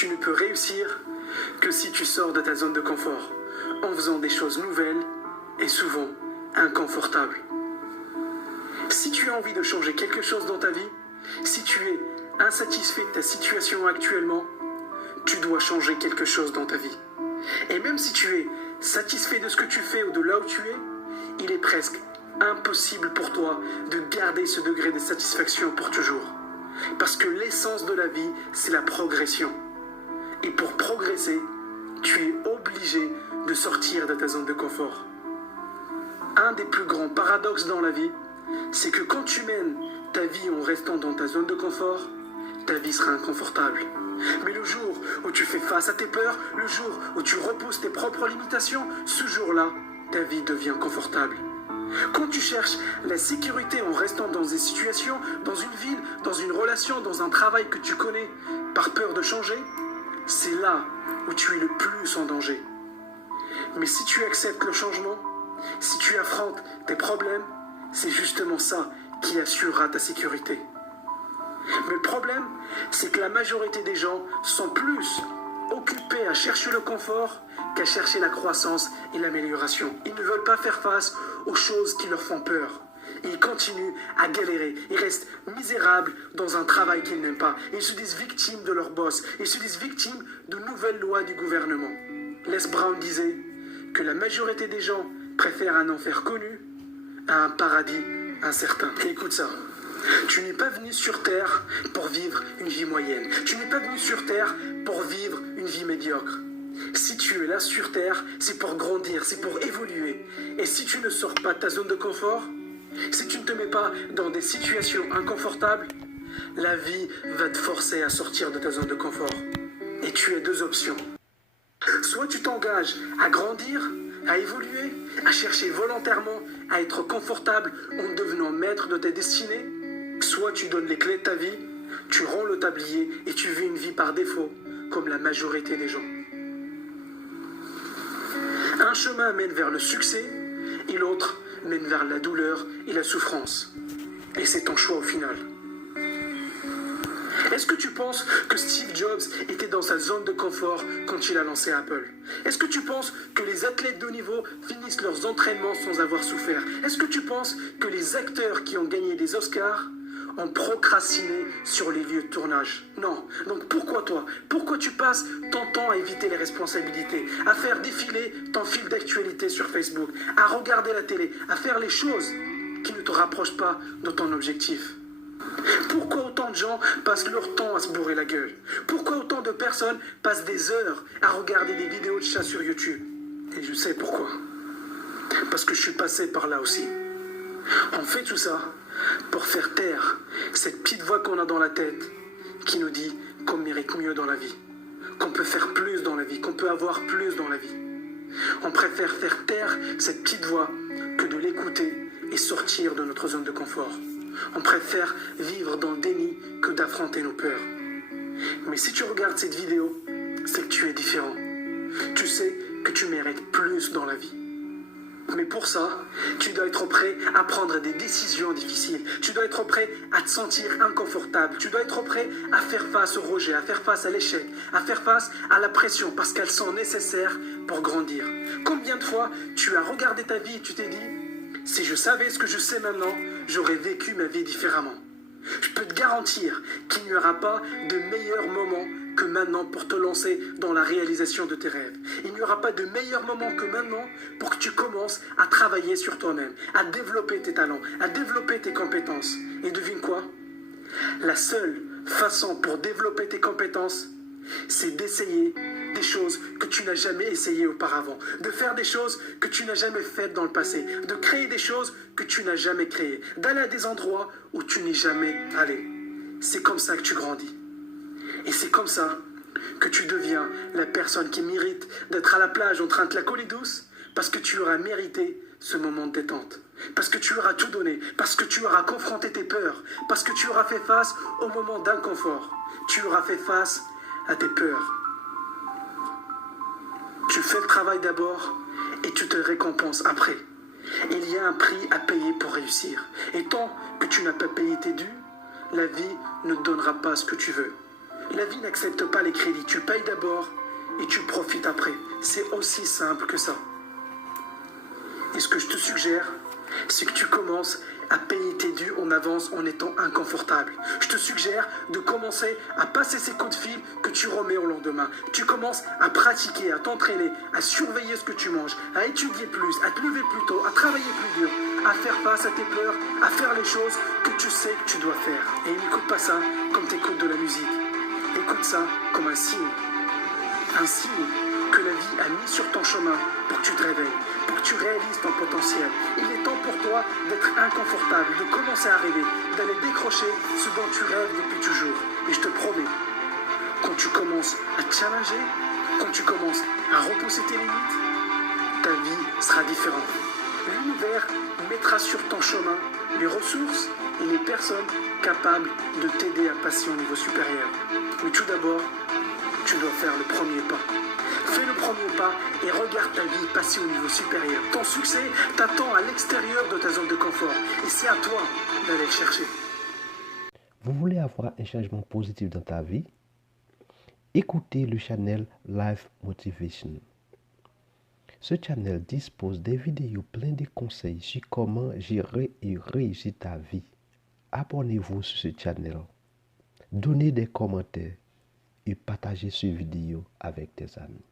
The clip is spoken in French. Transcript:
Tu ne peux réussir que si tu sors de ta zone de confort, en faisant des choses nouvelles et souvent inconfortables. Si tu as envie de changer quelque chose dans ta vie, si tu es insatisfait de ta situation actuellement, tu dois changer quelque chose dans ta vie. Et même si tu es satisfait de ce que tu fais ou de là où tu es, il est presque impossible pour toi de garder ce degré de satisfaction pour toujours. Parce que l'essence de la vie, c'est la progression. Et pour progresser, tu es obligé de sortir de ta zone de confort. Un des plus grands paradoxes dans la vie, c'est que quand tu mènes ta vie en restant dans ta zone de confort, ta vie sera inconfortable. Mais le jour où tu fais face à tes peurs, le jour où tu repousses tes propres limitations, ce jour-là, ta vie devient confortable. Quand tu cherches la sécurité en restant dans des situations, dans une ville, dans une relation, dans un travail que tu connais, par peur de changer, c'est là où tu es le plus en danger. Mais si tu acceptes le changement, si tu affrontes tes problèmes, c'est justement ça qui assurera ta sécurité. Mais le problème, c'est que la majorité des gens sont plus occupés à chercher le confort qu'à chercher la croissance et l'amélioration. Ils ne veulent pas faire face aux choses qui leur font peur. Et ils continuent à galérer. Ils restent misérables dans un travail qu'ils n'aiment pas. Ils se disent victimes de leur boss. Ils se disent victimes de nouvelles lois du gouvernement. Les Brown disait que la majorité des gens préfèrent un enfer connu à un paradis incertain. Et écoute ça. Tu n'es pas venu sur Terre pour vivre une vie moyenne. Tu n'es pas venu sur Terre pour vivre une vie médiocre. Si tu es là sur Terre, c'est pour grandir, c'est pour évoluer. Et si tu ne sors pas de ta zone de confort, si tu ne te mets pas dans des situations inconfortables, la vie va te forcer à sortir de ta zone de confort. Et tu as deux options. Soit tu t'engages à grandir, à évoluer, à chercher volontairement à être confortable en devenant maître de ta destinée, soit tu donnes les clés de ta vie, tu rends le tablier et tu vis une vie par défaut, comme la majorité des gens. Un chemin mène vers le succès et l'autre mène vers la douleur et la souffrance. Et c'est ton choix au final. Est-ce que tu penses que Steve Jobs était dans sa zone de confort quand il a lancé Apple? Est-ce que tu penses que les athlètes de haut niveau finissent leurs entraînements sans avoir souffert? Est-ce que tu penses que les acteurs qui ont gagné des Oscars ont procrastiné sur les lieux de tournage? Non. Donc pourquoi toi? Pourquoi tu passes ton temps à éviter les responsabilités, à faire défiler ton fil d'actualité sur Facebook, à regarder la télé, à faire les choses qui ne te rapprochent pas de ton objectif? Pourquoi autant de gens passent leur temps à se bourrer la gueule? Pourquoi autant de personnes passent des heures à regarder des vidéos de chats sur YouTube? Et je sais pourquoi. Parce que je suis passé par là aussi. On fait tout ça pour faire taire cette petite voix qu'on a dans la tête qui nous dit qu'on mérite mieux dans la vie, qu'on peut faire plus dans la vie, qu'on peut avoir plus dans la vie. On préfère faire taire cette petite voix que de l'écouter et sortir de notre zone de confort. On préfère vivre dans le déni que d'affronter nos peurs. Mais si tu regardes cette vidéo, c'est que tu es différent. Tu sais que tu mérites plus dans la vie. Mais pour ça, tu dois être prêt à prendre des décisions difficiles. Tu dois être prêt à te sentir inconfortable. Tu dois être prêt à faire face au rejet, à faire face à l'échec, à faire face à la pression parce qu'elles sont nécessaires pour grandir. Combien de fois tu as regardé ta vie et tu t'es dit « Si je savais ce que je sais maintenant, j'aurais vécu ma vie différemment. » Je peux te garantir qu'il n'y aura pas de meilleur moment que maintenant pour te lancer dans la réalisation de tes rêves. Il n'y aura pas de meilleur moment que maintenant pour que tu commences à travailler sur toi-même, à développer tes talents, à développer tes compétences. Et devine quoi? La seule façon pour développer tes compétences, c'est d'essayer des choses que tu n'as jamais essayées auparavant, de faire des choses que tu n'as jamais faites dans le passé, de créer des choses que tu n'as jamais créées, d'aller à des endroits où tu n'es jamais allé. C'est comme ça que tu grandis. Et c'est comme ça que tu deviens la personne qui mérite d'être à la plage en train de te la coller douce, parce que tu auras mérité ce moment de détente, parce que tu auras tout donné, parce que tu auras confronté tes peurs, parce que tu auras fait face au moment d'inconfort, tu auras fait face à tes peurs. Tu fais le travail d'abord et tu te récompenses après. Il y a un prix à payer pour réussir. Et tant que tu n'as pas payé tes dus, la vie ne te donnera pas ce que tu veux. La vie n'accepte pas les crédits. Tu payes d'abord et tu profites après. C'est aussi simple que ça. Et ce que je te suggère, c'est que tu commences à payer tes dus en avance en étant inconfortable. Je te suggère de commencer à passer ces coups de fil que tu remets au lendemain. Tu commences à pratiquer, à t'entraîner, à surveiller ce que tu manges, à étudier plus, à te lever plus tôt, à travailler plus dur, à faire face à tes peurs, à faire les choses que tu sais que tu dois faire. Et n'écoute pas ça comme tu écoutes de la musique. Écoute ça comme un signe. Un signe que la vie a mis sur ton chemin pour que tu te réveilles, pour que tu réalises ton potentiel. Il est temps pour toi d'être inconfortable, de commencer à rêver, d'aller décrocher ce dont tu rêves depuis toujours. Et je te promets, quand tu commences à te challenger, quand tu commences à repousser tes limites, ta vie sera différente. L'univers mettra sur ton chemin les ressources et les personnes capables de t'aider à passer au niveau supérieur. Mais tout d'abord, tu dois faire le premier pas. Fais le premier pas et regarde ta vie passer au niveau supérieur. Ton succès t'attend à l'extérieur de ta zone de confort et c'est à toi d'aller le chercher. Vous voulez avoir un changement positif dans ta vie? Écoutez le channel Life Motivation. Ce channel dispose des vidéos pleines de conseils sur comment gérer et réussir ta vie. Abonnez-vous sur ce channel. Donnez des commentaires et partagez cette vidéo avec tes amis.